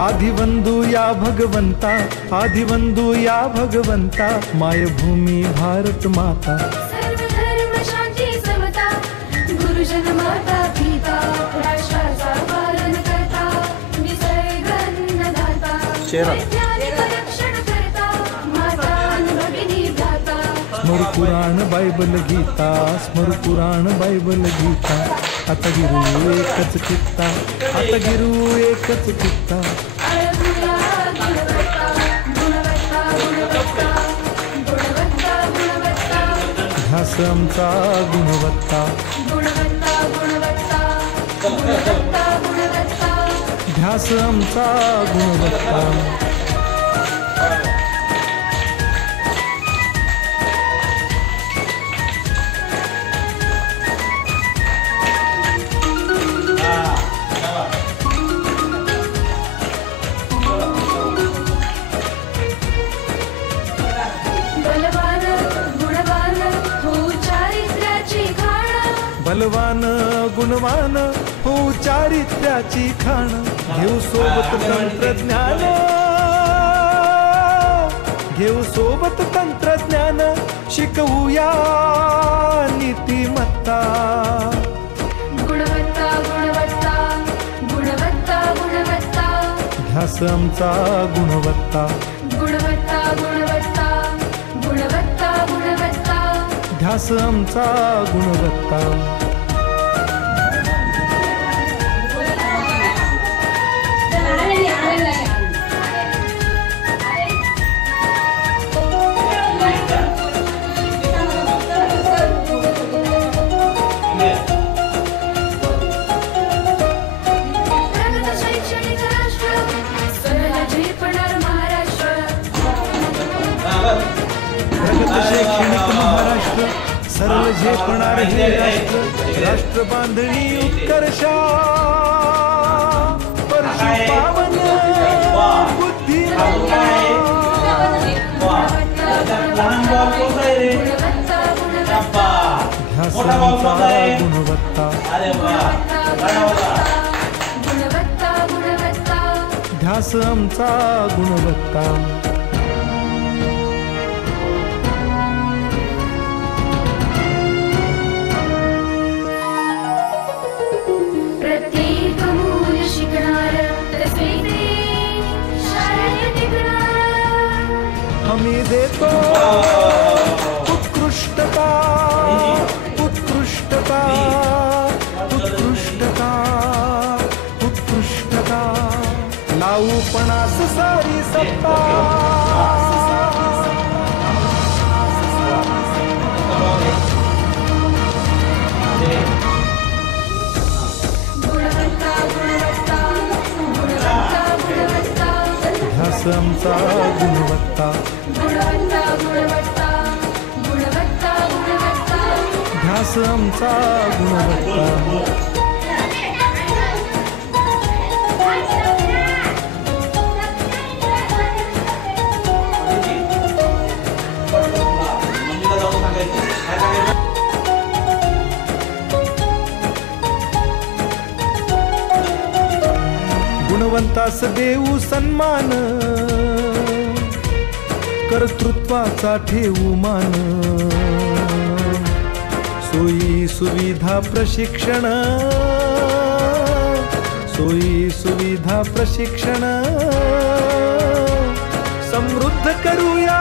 आदिवंदू या भगवंता, आदिवंदू या भगवंता, मायभूमी भारत माता. सर्व धर्म शांती समता, गुरुजन माता पिता, राष्ट्राचा पालन करता, निसर्ग अन्नदाता, वैज्ञानिक रक्षण करता, माता आणि भगिनी भ्राता. स्मर पुराण बायबल गीता, स्मर पुराण बायबल गीता. आता गिरू एकच चित्ता, आता गिरू एकच चित्ता. अळगुया गुणवत्ता, गुणवत्ता, गुणवत्ता, गुणवत्ता, गुणवत्ता. ध्यास आमचा गुणवत्ता, गुणवत्ता, गुणवत्ता, गुणवत्ता, गुणवत्ता. ध्यास आमचा गुणवत्ता. बलवान गुणवान हो चारित्र्याची खाण. बलवान गुणवान हो चारित्र्याची खाण. घेऊ सोबत तंत्रज्ञान, घेऊ सोबत तंत्रज्ञान, शिकवूया नीतिमत्ता. गुणवत्ता, गुणवत्ता, गुणवत्ता, गुणवत्ता. ध्यास आमचा गुणवत्ता, गुणवत्ता, गुणवत्ता, गुणवत्ता, गुणवत्ता. ध्यास आमचा गुणवत्ता. प्रगत शैक्षणिक राष्ट्र, सरळ झेपणार महाराष्ट्र. प्रगत शैक्षणिक महाराष्ट्र, सरळ झेपणार हे राष्ट्र. राष्ट्र बांधणी उत्कर्षा, परशु पावन बुद्धिमत्ता. गुणवत्ता, गुणवत्ता, ध्यास आमचा गुणवत्ता, गुणवत्ता, गुणवत्ता. ध्यास आमचा गुणवत्ता. प्रत्येक मूल शिकणार, तसे ते शाळेत टिकणार. आम्ही देतो उत्कृष्टता, उत्कृष्टता, उत्कृष्टता, उत्कृष्टता. लावू पणास सारी सत्ता. गुणवत्ता, गुणवत्ता, गुणवत्ता, गुणवत्ता. ध्यास आमचा गुणवत्ता, गुणवत्ता, गुणवत्ता, गुणवत्ता, गुणवत्ता. ध्यास आमचा गुणवत्ता. गुणवंतास देऊ सन्मान, कर्तृत्वाचा ठेवू मान. सोयी सुविधा प्रशिक्षण, सोयी सुविधा प्रशिक्षण. समृद्ध करूया